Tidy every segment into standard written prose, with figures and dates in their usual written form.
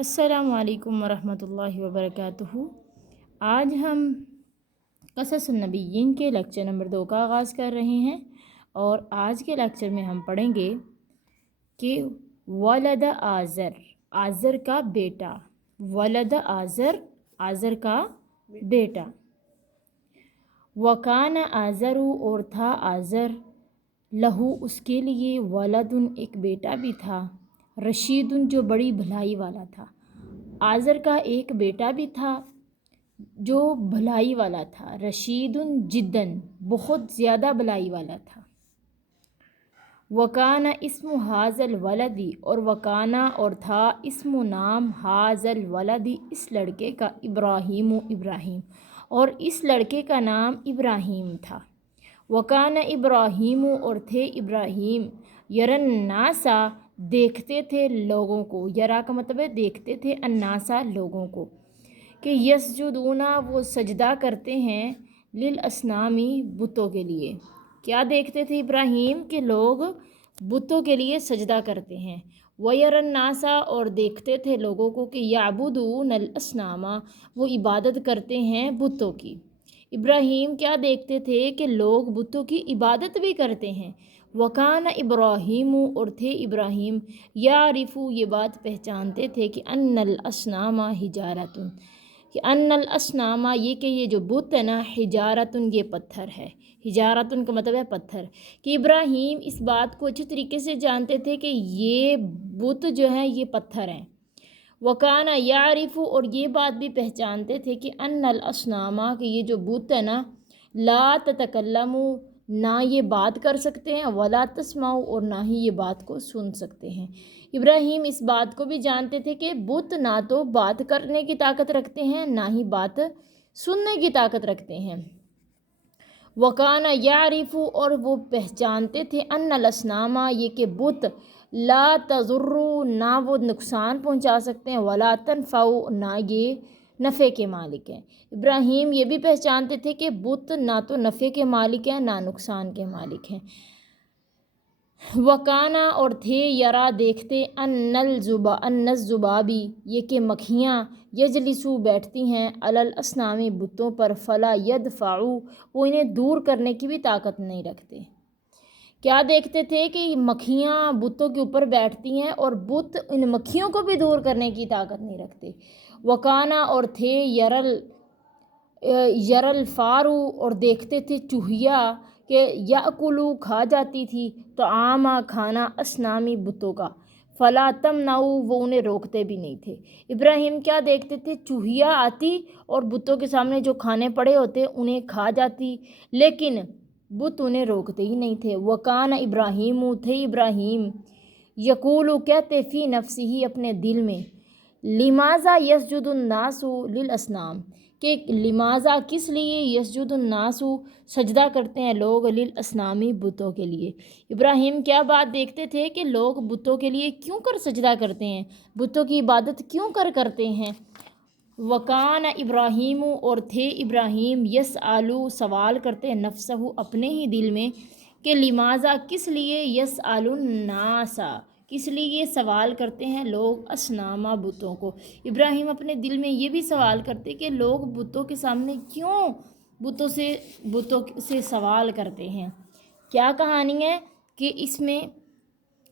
السلام علیکم ورحمۃ اللہ وبرکاتہ۔ آج ہم قصص النبیین کے لیکچر نمبر 2 کا آغاز کر رہے ہیں، اور آج کے لیکچر میں ہم پڑھیں گے کہ ولد آزر، آزر کا بیٹا، ولد آزر، آزر کا بیٹا، وکان آزر، اور تھا آزر، لہو اس کے لیے، ولدن ایک بیٹا بھی تھا، رشیدن جو بڑی بھلائی والا تھا۔ آزر کا ایک بیٹا بھی تھا جو بھلائی والا تھا، رشیدن جدن بہت زیادہ بھلائی والا تھا۔ وکانا اسم حاضل ولدی، اور وکانا اور تھا اسم نام حاضل ولدی اس لڑکے کا، ابراہیم ابراہیم، اور اس لڑکے کا نام ابراہیم تھا۔ وکانا ابراہیم، اور تھے ابراہیم، یرن ناسا دیکھتے تھے لوگوں کو، یرا کا مطلب ہے دیکھتے تھے، الناسا لوگوں کو، کہ یسجدونا وہ سجدہ کرتے ہیں، للاسنامی بتوں کے لیے۔ کیا دیکھتے تھے ابراہیم؟ کہ لوگ بتوں کے لیے سجدہ کرتے ہیں۔ وَيَرَى النَّاسَ، اور دیکھتے تھے لوگوں کو، کہ یعبدون الاسنام وہ عبادت کرتے ہیں بتوں کی۔ ابراہیم کیا دیکھتے تھے؟ کہ لوگ بتوں کی عبادت بھی کرتے ہیں۔ وکان ابراہیم، اور تھے ابراہیم، یعرف یہ بات پہچانتے تھے، کہ ان الاسنام حجارتن، کہ ان الاسنام یہ کہ یہ جو بت ہے نا، حجارتن یہ پتھر ہے، حجارتن کا مطلب ہے پتھر، کہ ابراہیم اس بات کو اچھی طریقے سے جانتے تھے کہ یہ بت جو ہیں یہ پتھر ہیں۔ وکانا یعرف، اور یہ بات بھی پہچانتے تھے، کہ ان الاسنام کہ یہ جو بت ہے نا، لا تتکلم نہ یہ بات کر سکتے ہیں، ولا تسمع اور نہ ہی یہ بات کو سن سکتے ہیں۔ ابراہیم اس بات کو بھی جانتے تھے کہ بت نہ تو بات کرنے کی طاقت رکھتے ہیں، نہ ہی بات سننے کی طاقت رکھتے ہیں۔ وکانا یعرف، اور وہ پہچانتے تھے، ان الاسنام یہ کہ بت، لا تضر نہ وہ نقصان پہنچا سکتے ہیں، ولا تنفع نہ یہ نفع کے مالک ہیں۔ ابراہیم یہ بھی پہچانتے تھے کہ بت نہ تو نفع کے مالک ہیں نہ نقصان کے مالک ہیں۔ وکانا اور تھے، یرا دیکھتے، ان الذبابی یہ کہ مکھیاں، یجلسو بیٹھتی ہیں، علی الاسنام بتوں پر، فلا یدفعو وہ انہیں دور کرنے کی بھی طاقت نہیں رکھتے۔ کیا دیکھتے تھے؟ کہ مکھیاں بتوں کے اوپر بیٹھتی ہیں اور بت ان مکھیوں کو بھی دور کرنے کی طاقت نہیں رکھتے۔ وکانا اور تھے، یرل فارو اور دیکھتے تھے چوہیا، کہ یاکلو کھا جاتی تھی، طعام کھانا، اسنامی بتوں کا، فلا تمنعو وہ انہیں روکتے بھی نہیں تھے۔ ابراہیم کیا دیکھتے تھے؟ چوہیا آتی اور بتوں کے سامنے جو کھانے پڑے ہوتے انہیں کھا جاتی، لیکن بت انہیں روکتے ہی نہیں تھے۔ وکان ابراہیم تھے ابراہیم، یقول کہتے، فی نفسہ اپنے دل میں، لماذا یسجد الناس للاسنام کہ لماذا کس لیے، یسجد الناس سجدہ کرتے ہیں لوگ، للاسنامی بتوں کے لیے۔ ابراہیم کیا بات دیکھتے تھے؟ کہ لوگ بتوں کے لیے کیوں کر سجدہ کرتے ہیں، بتوں کی عبادت کیوں کرتے ہیں۔ وکان ابراہیم اور تھے ابراہیم، یسآلو سوال کرتے، نفسہ اپنے ہی دل میں، کہ لماذا کس لیے، یسآل الناس کس لیے یہ سوال کرتے ہیں لوگ، اسنامہ بتوں کو۔ ابراہیم اپنے دل میں یہ بھی سوال کرتے کہ لوگ بتوں کے سامنے کیوں بتوں سے سوال کرتے ہیں۔ کیا کہانی ہے؟ کہ اس میں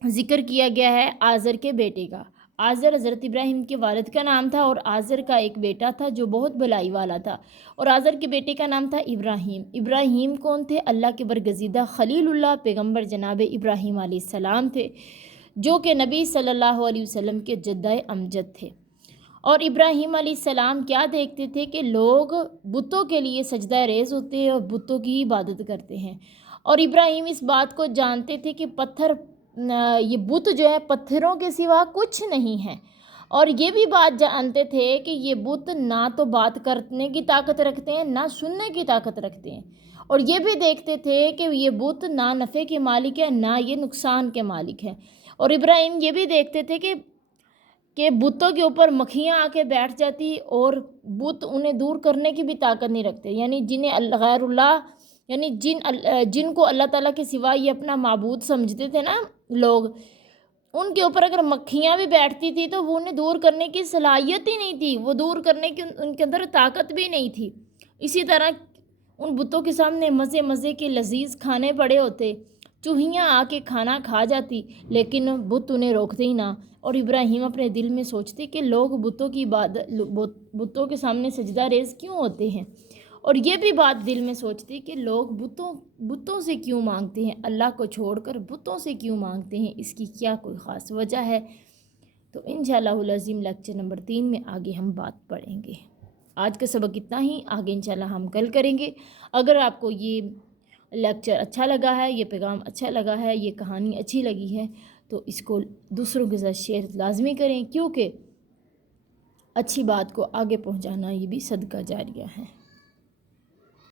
ذکر کیا گیا ہے آزر کے بیٹے کا۔ آزر حضرت ابراہیم کے والد کا نام تھا، اور آزر کا ایک بیٹا تھا جو بہت بھلائی والا تھا، اور آزر کے بیٹے کا نام تھا ابراہیم۔ ابراہیم کون تھے؟ اللہ کے برگزیدہ خلیل اللہ پیغمبر جناب ابراہیم علیہ السلام تھے، جو کہ نبی صلی اللہ علیہ وسلم کے جدہ امجد تھے۔ اور ابراہیم علیہ السلام کیا دیکھتے تھے؟ کہ لوگ بتوں کے لیے سجدہ ریز ہوتے ہیں اور بتوں کی عبادت کرتے ہیں، اور ابراہیم اس بات کو جانتے تھے کہ یہ بت جو ہے پتھروں کے سوا کچھ نہیں ہے، اور یہ بھی بات جانتے تھے کہ یہ بت نہ تو بات کرنے کی طاقت رکھتے ہیں نہ سننے کی طاقت رکھتے ہیں، اور یہ بھی دیکھتے تھے کہ یہ بت نہ نفع کے مالک ہے نہ یہ نقصان کے مالک ہے۔ اور ابراہیم یہ بھی دیکھتے تھے کہ بتوں کے اوپر مکھیاں آ کے بیٹھ جاتی، اور بت انہیں دور کرنے کی بھی طاقت نہیں رکھتے، یعنی جنہیں غیر اللہ، یعنی جن کو اللہ تعالیٰ کے سوا یہ اپنا معبود سمجھتے تھے نا لوگ، ان کے اوپر اگر مکھیاں بھی بیٹھتی تھی تو وہ انہیں دور کرنے کی صلاحیت ہی نہیں تھی، وہ دور کرنے کی ان کے اندر طاقت بھی نہیں تھی۔ اسی طرح ان بتوں کے سامنے مزے مزے کے لذیذ کھانے پڑے ہوتے، چوہیاں آ کے کھانا کھا جاتی، لیکن بت انہیں روکتے ہی نہ۔ اور ابراہیم اپنے دل میں سوچتے کہ لوگ بتوں کے سامنے سجدہ ریز کیوں ہوتے ہیں، اور یہ بھی بات دل میں سوچتے کہ لوگ بتوں سے کیوں مانگتے ہیں، اللہ کو چھوڑ کر بتوں سے کیوں مانگتے ہیں، اس کی کیا کوئی خاص وجہ ہے۔ تو انشاءاللہ العظیم لیکچر نمبر 3 میں آگے ہم بات پڑھیں گے۔ آج کا سبق اتنا ہی، آگے انشاءاللہ ہم کل کریں گے۔ اگر آپ کو یہ لیکچر اچھا لگا ہے، یہ پیغام اچھا لگا ہے، یہ کہانی اچھی لگی ہے تو اس کو دوسروں کے ساتھ شیئر لازمی کریں، کیونکہ اچھی بات کو آگے پہنچانا یہ بھی صدقہ جاریہ ہے۔